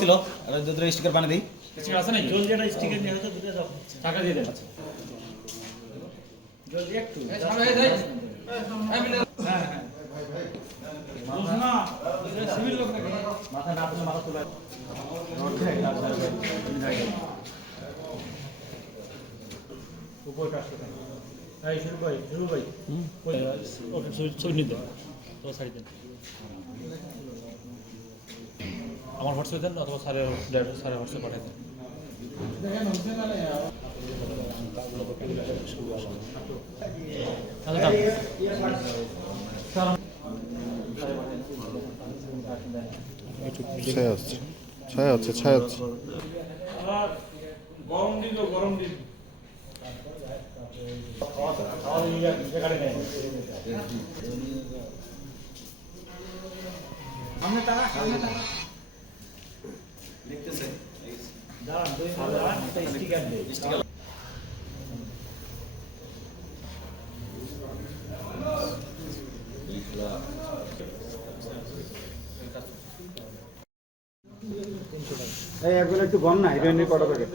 ছিল, দুটো স্টিকার বানিয়ে দিই। স্টিকার আছে নাকি? জলদি একটা স্টিকার নিয়ে হয়তো দুটো দাও। টাকা দিয়ে দেন। জলদি একটু। সিভিল লোক নাকি? মাথা না তুলে মাথা তুলে উপরে কাজ করতে এই শুরু ভাই ওকে ছবি নিয়ে দেন, তো ছাড়ি দেন। আমার হোয়াটসঅ্যাপে দেন অথবা স্যারের হোয়াটসঅ্যাপে পাঠিয়ে দেন। ছায়া হচ্ছে গরম দিন তো গরম দিন। সামনে টাকা লিখতেছে দাঁড়ান দুই একটা স্টিকার দিই। এই একগুলো একটু কম না হিরোইনের কত প্যাকেট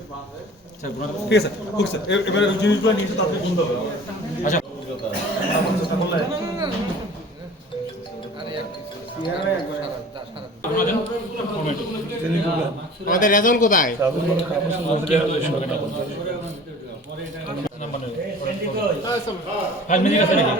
ঠিক আছে, খুব স্যার এবারে জিনিসগুলো নিয়ে তারপরে বন্ধ হবে। আচ্ছা আমাদের রেজাল্ট কোথায়? হ্যাঁ মিউজিক আছে নাকি?